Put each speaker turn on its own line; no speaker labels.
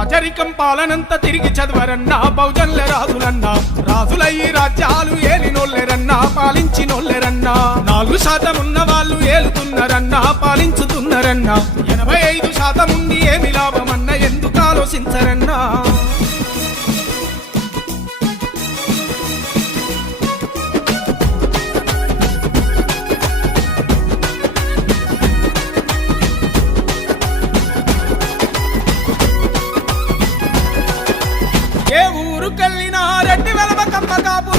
రాజరికం పాలనంత తిరిగి చదవరన్నా బౌజన్ల రాజులన్నా. రాజులయ్యి రాజ్యాలు ఏలినోళ్ళెరన్నా పాలించినోళ్ళెరన్నా. నాలుగు శాతం ఉన్న వాళ్ళు ఏలుతున్నారన్నా పాలించుతున్నారన్నా. ఎనభై ఐదు శాతం ఉంది ఏమి లాభమన్నా ఎందుకు ఆలోచించరన్నా? ఏ ఊరు కళ్ళినా రెడ్డి వెలవ కమ్మ కాపు.